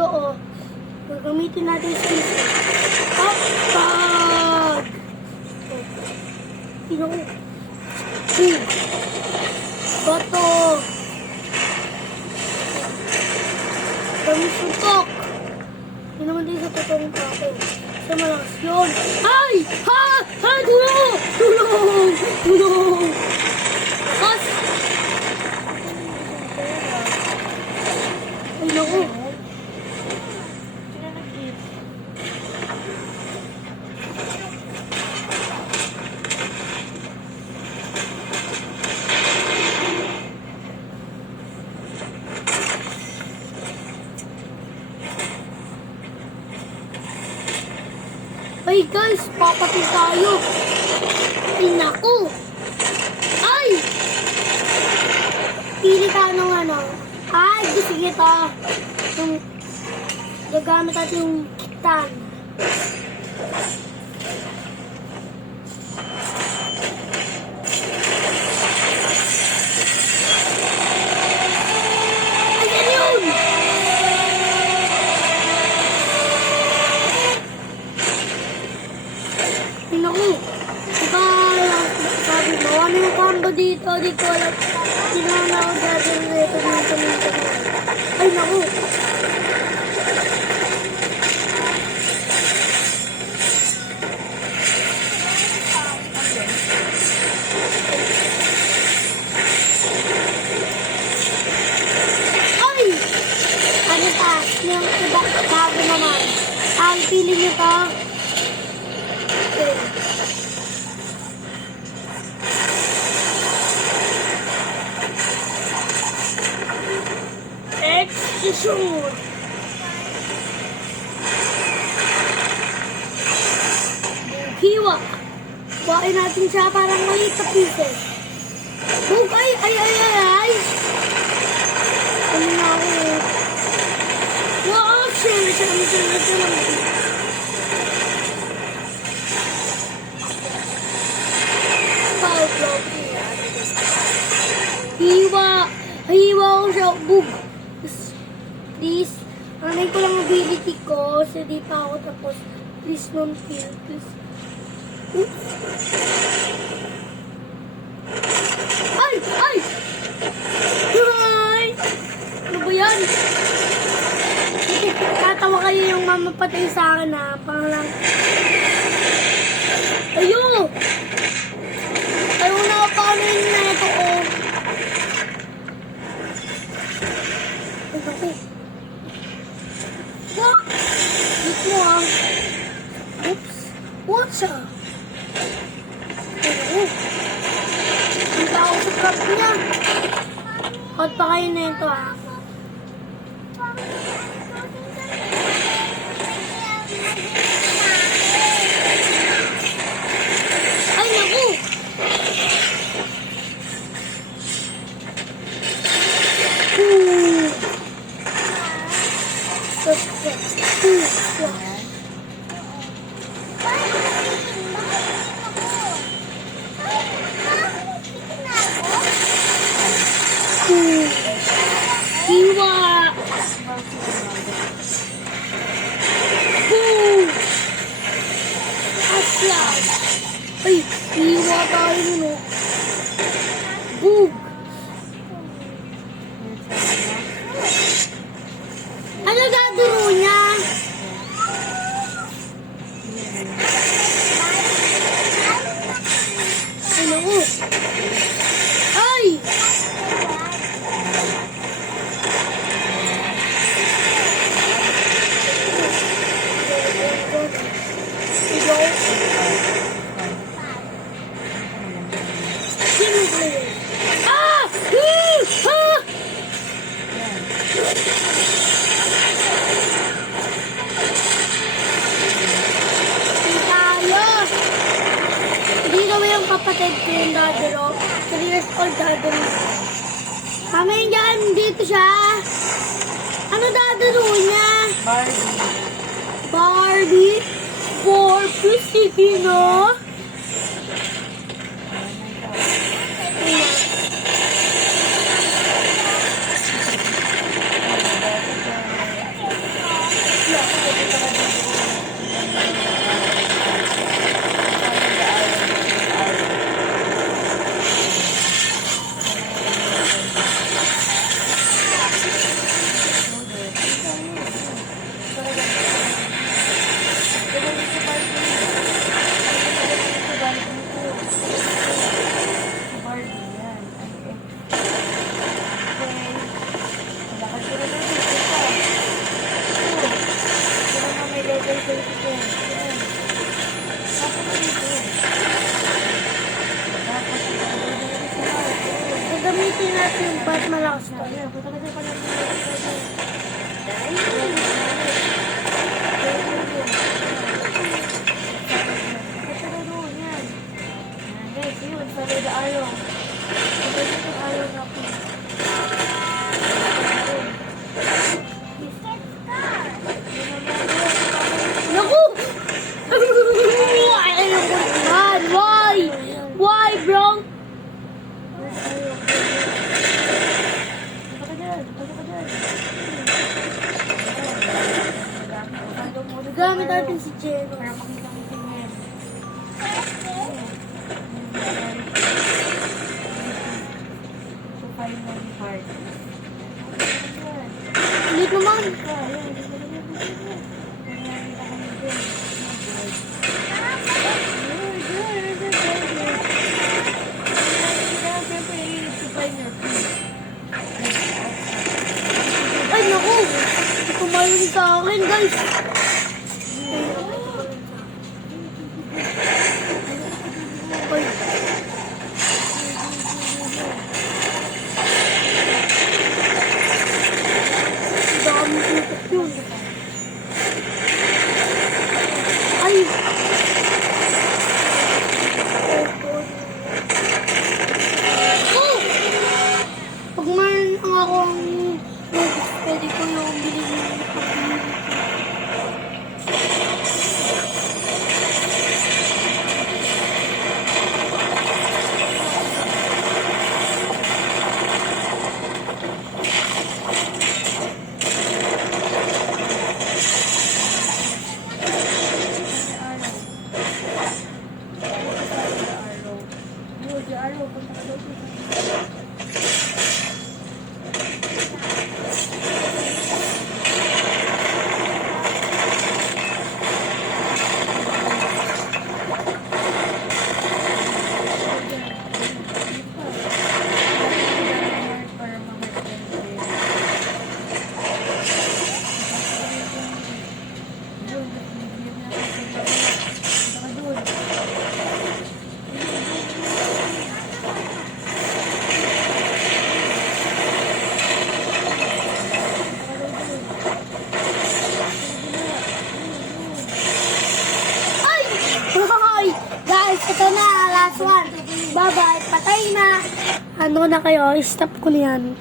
Ito oh. Gagamitin natin sa isa. Hotdog! Pino. Bato. Kami sutok. Hindi naman din sa totoong tao. Sa malakas yun. Ay! Ha! Ha! Tulong! Tulong! Tulong! Lakas! Ay, naku. Ay guys, papatid tayo. Ay naku. Ay! Pili tayo ng ano. Ay, sige ito. Yung gagamit natin yung kitan. Ayan yun! Naku, sabi mo, ano yung combo dito, wala. Sinana ako gagawin dito. Ay, naku. Ay! Ano pa? Yung iba, bago naman. Ang pili nyo pa. Execution! Hiwa! Buhain natin siya parang maliit na pieces. Ay! Ano na ako? Wow! Siya. Hiwa ko siya. Bug! Please, anay ko lang ability ko kasi di pa ako tapos. Please don't kill, please. Oops. Ay! Ay! Ay! Ano ba yan? Tatawa kayo yung mamapatay sa akin ha. Parang ayo! Ayaw na paano yun na ito oh. Ay, ako. What? Dito mo ah. Oops. What's up? Ano? Punta ako sa crop niya. Hot pa kayo na ito ah. Ay, naku! Hiwa! Asla! Ay, hiwa tayo nun. Bug! Ano gagawin niya? Ano ko? Ay! Ah! Ah! kapatid ko yung dadaro. 3 years old dadaro. Mamaya dyan, dito siya. Ano dadaro niya? Barbie. Barbie? For Pilipino? malakas to. Ayan, punta ka dyan pala. Punta ka doon, yan. Ayan, guys, yun, follow the arrow. Punta dyan yung arrow na po. Naku! Ayun ko naman. Why? Why, bro? Punta ka dyan, punta ka dyan. Gamit natin si Jeno. Para makita mo tingin. So, final part. Ulit naman. Ay, naku! Tumayon sa akin, guys. Ay. Dami tutok yun. Ay! Oh! Pag man ang ako ang pwede ko yung bilhin ng Ay! Hoy! Guys, ito na, last one. Bye-bye. Patay na. Ano na kayo? Stop ko na yan.